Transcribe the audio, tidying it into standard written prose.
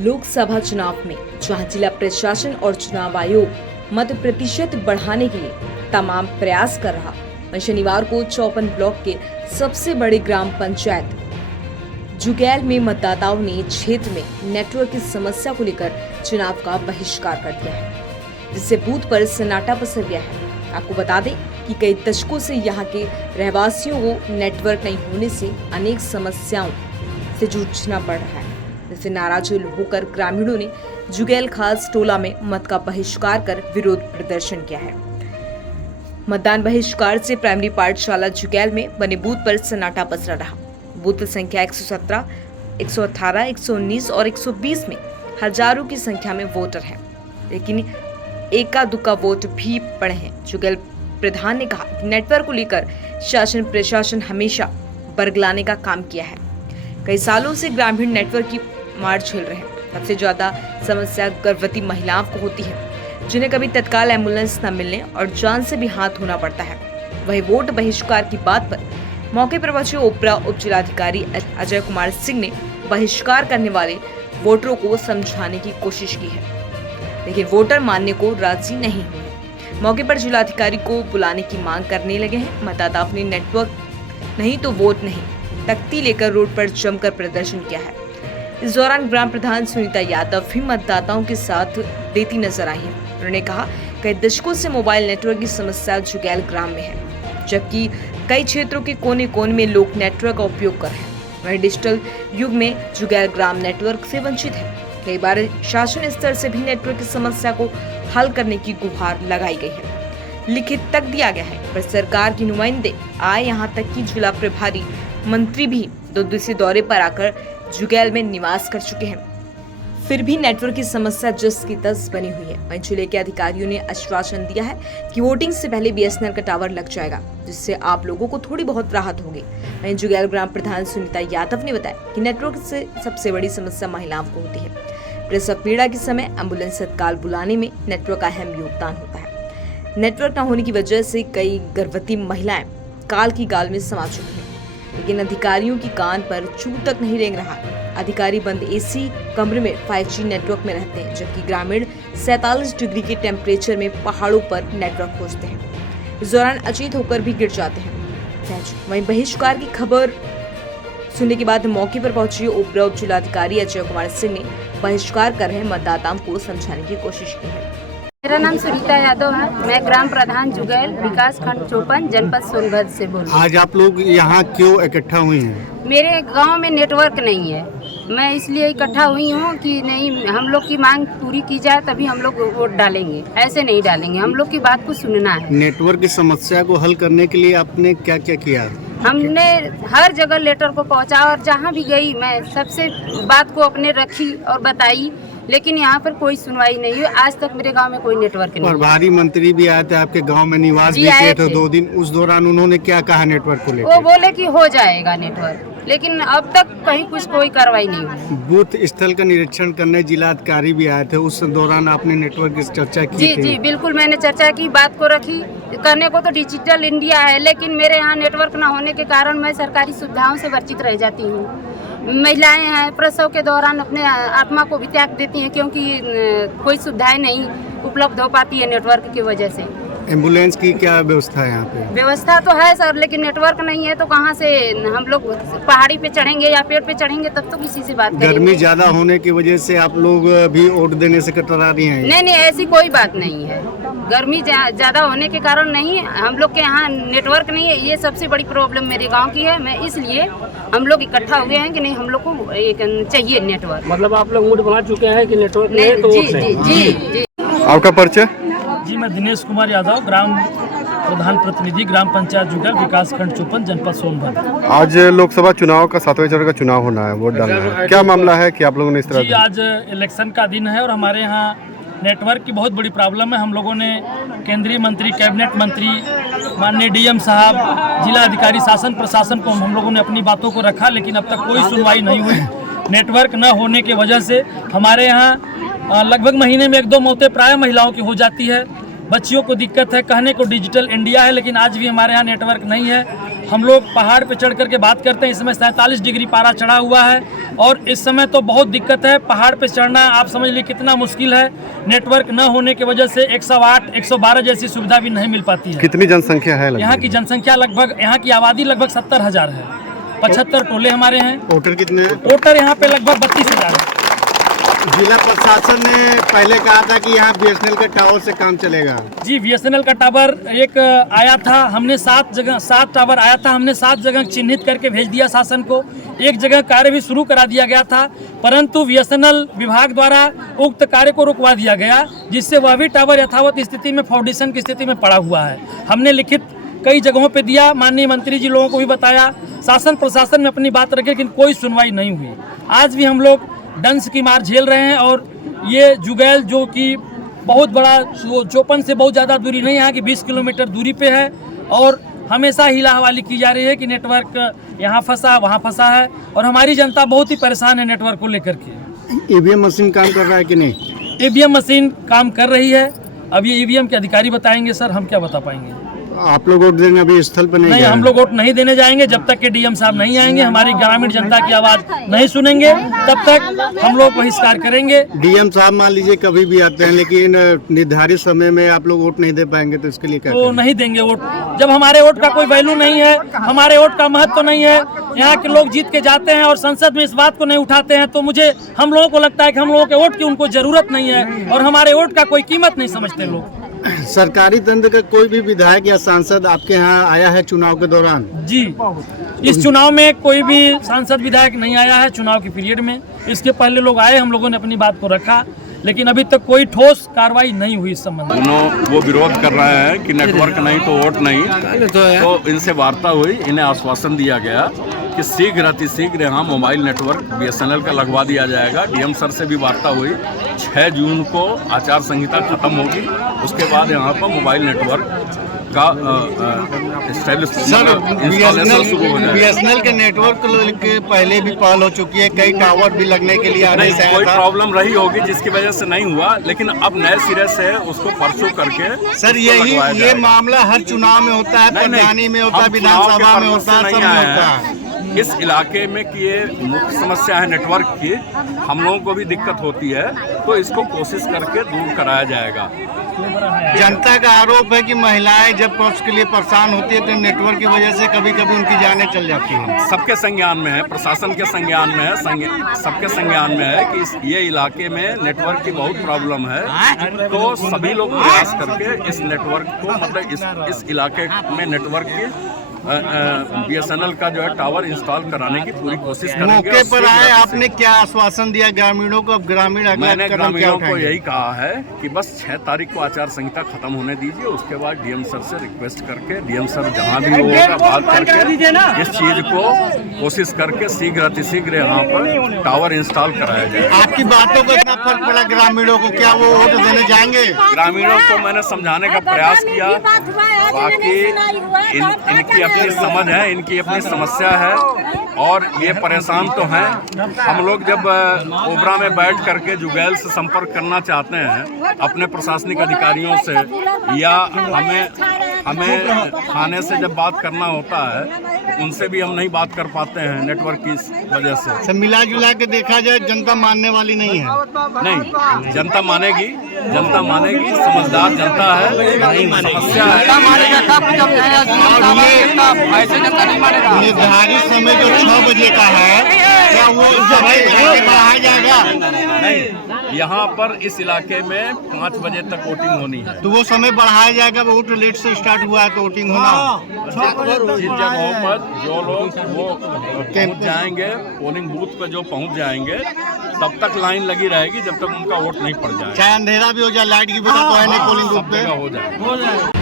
लोकसभा चुनाव में जहां जिला प्रशासन और चुनाव आयोग मत प्रतिशत बढ़ाने के लिए तमाम प्रयास कर रहा, वहीं शनिवार को 54 ब्लॉक के सबसे बड़े ग्राम पंचायत जुगैल में मतदाताओं ने क्षेत्र में नेटवर्क की समस्या को लेकर चुनाव का बहिष्कार कर दिया है, जिससे बूथ पर सन्नाटा पसर गया है। आपको बता दें कि कई दशकों से यहाँ के रहवासियों को नेटवर्क नहीं होने से अनेक समस्याओं से जूझना पड़ रहा है, जिससे नाराज होकर ग्रामीणों ने जुगैल खास टोला में मत का बहिष्कार कर विरोध प्रदर्शन किया है। मतदान बहिष्कार से प्राइमरी पाठशाला जुगैल में बने बूथ पर सन्नाटा पसरा रहा। बूथ संख्या 117, 118, 119 और 120 में हजारों की संख्या में वोटर हैं, लेकिन एका दुक्का वोट भी पड़े हैं। जुगैल प्रधान ने कहा कि नेटवर्क को लेकर शासन प्रशासन हमेशा बरगलाने का काम किया है। कई सालों से ग्रामीण नेटवर्क की मार झेल रहे हैं। सबसे ज्यादा समस्या गर्भवती महिलाओं को होती है, जिन्हें कभी तत्काल एम्बुलेंस न मिलने और जान से भी हाथ धोना पड़ता है। वही वोट बहिष्कार की बात पर मौके पर पहुंचे ओपरा उप जिलाधिकारी अजय कुमार सिंह ने बहिष्कार करने वाले वोटरों को समझाने की कोशिश की है, लेकिन वोटर मानने को राजी नहीं हुए। मौके पर जिलाधिकारी को बुलाने की मांग करने लगे हैं। मतदाता अपने नेटवर्क नहीं तो वोट नहीं तख्ती लेकर रोड पर जमकर प्रदर्शन किया है। इस दौरान ग्राम प्रधान सुनीता यादव भी मतदाताओं के साथ देती नजर आई है। उन्होंने कहा कई दशकों से मोबाइल नेटवर्क की समस्या जुगैल ग्राम में है, जबकि कई क्षेत्रों के कोने कोने में लोग नेटवर्क का उपयोग कर रहे हैं। वहीं डिजिटल युग में जुगैल ग्राम नेटवर्क से वंचित है। कई बार शासन स्तर से भी नेटवर्क की समस्या को हल करने की गुहार लगाई गई है, लिखित तक दिया गया है, पर सरकार के नुमाइंदे आए, यहाँ तक कि जिला प्रभारी मंत्री भी 2 दिवसीय दौरे पर आकर जुगैल में निवास कर चुके हैं, फिर भी नेटवर्क की समस्या जस की तस बनी हुई है। वहीं जिले के अधिकारियों ने आश्वासन दिया है कि वोटिंग से पहले BSNL का टावर लग जाएगा, जिससे आप लोगों को थोड़ी बहुत राहत होगी। वहीं जुगैल ग्राम प्रधान सुनीता यादव ने बताया कि नेटवर्क से सबसे बड़ी समस्या महिलाओं को होती है। प्रसव पीड़ा के समय एम्बुलेंस तत्काल बुलाने में नेटवर्क का अहम योगदान होता है। नेटवर्क न होने की वजह से कई गर्भवती महिलाएं काल की गाल में समा चुकी हैं, लेकिन अधिकारियों की कान पर चू तक नहीं रेंग रहा। अधिकारी बंद AC कमरे में 5G नेटवर्क में रहते हैं, जबकि ग्रामीण 47 डिग्री के टेम्परेचर में पहाड़ों पर नेटवर्क खोजते हैं। इस दौरान अचेत होकर भी गिर जाते हैं। वहीं बहिष्कार की खबर सुनने के बाद मौके पर पहुंचे ओपरा उप जिलाधिकारी अजय कुमार सिंह ने बहिष्कार कर रहे मतदाताओं को समझाने की कोशिश की है। मेरा नाम सुनीता यादव है। मैं ग्राम प्रधान जुगैल विकास खंड 54 जनपद सोनभद्र से बोल रही हूँ। आज आप लोग यहाँ क्यों इकट्ठा हुई हैं? मेरे गांव में नेटवर्क नहीं है, मैं इसलिए इकट्ठा हुई हूँ कि नहीं, हम लोग की मांग पूरी की जाए तभी हम लोग वोट डालेंगे, ऐसे नहीं डालेंगे। हम लोग की बात को सुनना है। नेटवर्क की समस्या को हल करने के लिए आपने क्या क्या किया? हमने हर जगह लेटर को पहुँचा और जहाँ भी गई मैं सबसे बात को अपने रखी और बताई, लेकिन यहाँ पर कोई सुनवाई नहीं हुई। आज तक मेरे गांव में कोई नेटवर्क नहीं। और भारी मंत्री भी आए थे आपके गांव में, निवास भी किए थे 2 दिन। उस दौरान उन्होंने क्या कहा नेटवर्क को लेकर? वो बोले कि हो जाएगा नेटवर्क, लेकिन अब तक कहीं कुछ कोई कार्रवाई नहीं हुई। बूथ स्थल का निरीक्षण करने जिला अधिकारी भी आए थे, उस दौरान आपने नेटवर्क की चर्चा की जी थी? जी बिल्कुल, मैंने चर्चा की, बात को रखी। करने को तो डिजिटल इंडिया है, लेकिन मेरे यहाँ नेटवर्क न होने के कारण मैं सरकारी सुविधाओं से वंचित रह जाती हूँ। महिलाएं हैं, प्रसव के दौरान अपने आत्मा को भी त्याग देती हैं, क्योंकि कोई सुविधाएं नहीं उपलब्ध हो पाती है नेटवर्क की वजह से। एम्बुलेंस की क्या व्यवस्था है यहाँ पे? व्यवस्था तो है सर, लेकिन नेटवर्क नहीं है तो कहाँ से हम लोग पहाड़ी पे चढ़ेंगे या पेड़ पे चढ़ेंगे, तब तो किसी से बात करेंगे। गर्मी ज्यादा होने की वजह से आप लोग भी वोट देने से कतरा रही हैं? नहीं, ऐसी कोई बात नहीं है। गर्मी ज्यादा होने के कारण नहीं, हम लोग के यहाँ नेटवर्क नहीं है, ये सबसे बड़ी प्रॉब्लम मेरे गांव की है। मैं इसलिए हम लोग इकट्ठा हुए हैं कि नहीं, हम लोग को चाहिए नेटवर्क। मतलब आप लोग मूड बना चुके हैं कि नेटवर्क नहीं है तो जी जी जी जी। आपका परिचय? जी, मैं दिनेश कुमार यादव, ग्राम प्रधान प्रतिनिधि, ग्राम पंचायत जुगैल विकास खंड 54 जनपद सोनभद्र। आज लोकसभा चुनाव का 7वें चरण का चुनाव होना है, वोट डालना है। क्या मामला है कि आप लोगों ने इस तरह? जी, आज इलेक्शन का दिन है और हमारे यहाँ नेटवर्क की बहुत बड़ी प्रॉब्लम है। हम लोगों ने केंद्रीय मंत्री, कैबिनेट मंत्री, माननीय DM साहब, जिला अधिकारी, शासन प्रशासन को हम लोगों ने अपनी बातों को रखा, लेकिन अब तक कोई सुनवाई नहीं हुई। नेटवर्क न होने की वजह से हमारे यहाँ लगभग महीने में 1-2 मौतें प्राय महिलाओं की हो जाती है। बच्चियों को दिक्कत है, कहने को डिजिटल इंडिया है, लेकिन आज भी हमारे यहाँ नेटवर्क नहीं है। हम लोग पहाड़ पे चढ़ करके बात करते हैं। इस समय 47 डिग्री पारा चढ़ा हुआ है। और इस समय तो बहुत दिक्कत है। पहाड़ पे चढ़ना आप समझ लीजिए कितना मुश्किल है। नेटवर्क न होने की वजह से 108, 112 जैसी सुविधा भी नहीं मिल पाती है। कितनी जनसंख्या है यहाँ की जनसंख्या लगभग, यहाँ की आबादी लगभग 70,000 है। 75 टोले हमारे हैं। वोटर कितने हैं? वोटर यहाँ पे लगभग 32,000 है। जिला प्रशासन ने पहले कहा था कि यहाँ BSNL के टावर से काम चलेगा। जी, BSNL का टावर एक आया था, हमने 7 टावर आया था, हमने 7 जगह चिन्हित करके भेज दिया शासन को। एक जगह कार्य भी शुरू करा दिया गया था, परंतु BSNL विभाग द्वारा उक्त कार्य को रुकवा दिया गया, जिससे वह भी टावर यथावत स्थिति में, फाउंडेशन की स्थिति में पड़ा हुआ है। हमने लिखित कई जगहों पे दिया, माननीय मंत्री जी लोगों को भी बताया, शासन प्रशासन में अपनी बात रखे, लेकिन कोई सुनवाई नहीं हुई। आज भी हम लोग डंस की मार झेल रहे हैं और ये जुगैल जो कि बहुत बड़ा चौपन से बहुत ज़्यादा दूरी नहीं, यहाँ की 20 किलोमीटर दूरी पे है और हमेशा हिला हवाली की जा रही है कि नेटवर्क यहाँ फंसा वहाँ फंसा है और हमारी जनता बहुत ही परेशान है नेटवर्क को लेकर के। EVM मशीन काम कर रहा है कि नहीं? EVM मशीन काम कर रही है। अब ये EVM के अधिकारी बताएंगे सर, हम क्या बता पाएंगे। आप लोग वोट देने अभी स्थल पर नहीं? हम लोग वोट नहीं देने जाएंगे जब तक कि DM साहब नहीं आएंगे, हमारी ग्रामीण जनता की आवाज़ नहीं सुनेंगे तब तक हम लोग बहिष्कार करेंगे। DM साहब मान लीजिए कभी भी आते हैं, लेकिन निर्धारित समय में आप लोग वोट नहीं दे पाएंगे, तो इसके लिए क्या तो नहीं देंगे वोट। जब हमारे वोट का कोई वैल्यू नहीं है, हमारे वोट का महत्व तो नहीं है, यहाँ के लोग जीत के जाते हैं और संसद में इस बात को नहीं उठाते हैं, तो मुझे हम लोगों को लगता है कि हम लोगों के वोट की उनको जरूरत नहीं है और हमारे वोट का कोई कीमत नहीं समझते लोग। सरकारी तंत्र का कोई भी विधायक या सांसद आपके यहाँ आया है चुनाव के दौरान? जी, इस चुनाव में कोई भी सांसद विधायक नहीं आया है चुनाव के पीरियड में। इसके पहले लोग आए, हम लोगों ने अपनी बात को रखा, लेकिन अभी तक कोई ठोस कार्रवाई नहीं हुई इस संबंध में। वो विरोध कर रहे हैं कि नेटवर्क नहीं तो वोट नहीं, तो इनसे वार्ता हुई, इन्हें आश्वासन दिया गया कि शीघ्र अतिशीघ्र यहाँ मोबाइल नेटवर्क BSNL का लगवा दिया जाएगा। DM सर से भी वार्ता हुई, 6 जून को आचार संहिता खत्म होगी, उसके बाद यहाँ पर मोबाइल नेटवर्क का इंस्टॉलेशन शुरू हो जाएगा। BSNL के नेटवर्क के पहले भी पहल हो चुकी है, कई टावर भी लगने के लिए नहीं, कोई प्रॉब्लम रही होगी जिसकी वजह से नहीं हुआ, लेकिन अब नए सिरे से उसको परसों करके सर ये मामला हर चुनाव में होता है, प्रधानी में होता है, विधानसभा में होता है, सब में होता है। इस इलाके में कि ये मुख्य समस्या है नेटवर्क की, हम लोगों को भी दिक्कत होती है, तो इसको कोशिश करके दूर कराया जाएगा। जनता का आरोप है कि महिलाएं जब पक्ष के लिए परेशान होती है तो नेटवर्क की वजह से कभी कभी उनकी जानें चल जाती हैं। सबके संज्ञान में है, प्रशासन के संज्ञान में है, सबके संज्ञान में है कि ये इलाके में नेटवर्क की बहुत प्रॉब्लम है, तो सभी लोग प्रयास करके इस नेटवर्क को, मतलब इस इलाके में नेटवर्क की BSNL का जो है टावर इंस्टॉल कराने की पूरी कोशिश करेंगे। मौके पर आए, आपने क्या आश्वासन दिया ग्रामीणों को? अब ग्रामीण मैंने ग्रामीणों को यही कहा है कि बस 6 तारीख को आचार संहिता खत्म होने दीजिए, उसके बाद DM सर से रिक्वेस्ट करके, DM सर जहां भी होगा बात करके इस चीज को कोशिश करके शीघ्र अतिशीघ्र यहाँ पर टावर इंस्टॉल कराया जाए। आपकी बातों का इतना फर्क पड़ा ग्रामीणों को, क्या वो वोट देने जाएंगे? ग्रामीणों को मैंने समझाने का प्रयास किया, बाकी इनकी अपनी समझ है, इनकी अपनी समस्या है और ये परेशान तो हैं। हम लोग जब ओबरा में बैठ करके जुगैल से संपर्क करना चाहते हैं अपने प्रशासनिक अधिकारियों से, या हमें थाने से जब बात करना होता है तो उनसे भी हम नहीं बात कर पाते हैं नेटवर्क की वजह से। मिला जुला के देखा जाए जनता मानने वाली नहीं है। नहीं, जनता मानेगी, समझदार जनता है, समस्या है। निर्धारित समय जो 6 बजे का है, क्या वो बढ़ाया जाएगा? नहीं, यहाँ पर इस इलाके में 5 बजे तक वोटिंग होनी है, तो वो समय बढ़ाया जाएगा। वोट लेट से स्टार्ट हुआ है तो वोटिंग होना। जिन जगहों पर जो लोग वो पहुँच जाएंगे, पोलिंग बूथ पे जो पहुँच जाएंगे, तब तक लाइन लगी रहेगी जब तक उनका वोट नहीं पड़ जाए। चाहे अंधेरा भी हो जाए, लाइट की व्यवस्था तो है नहीं पोलिंग बूथ पे। हो जाए।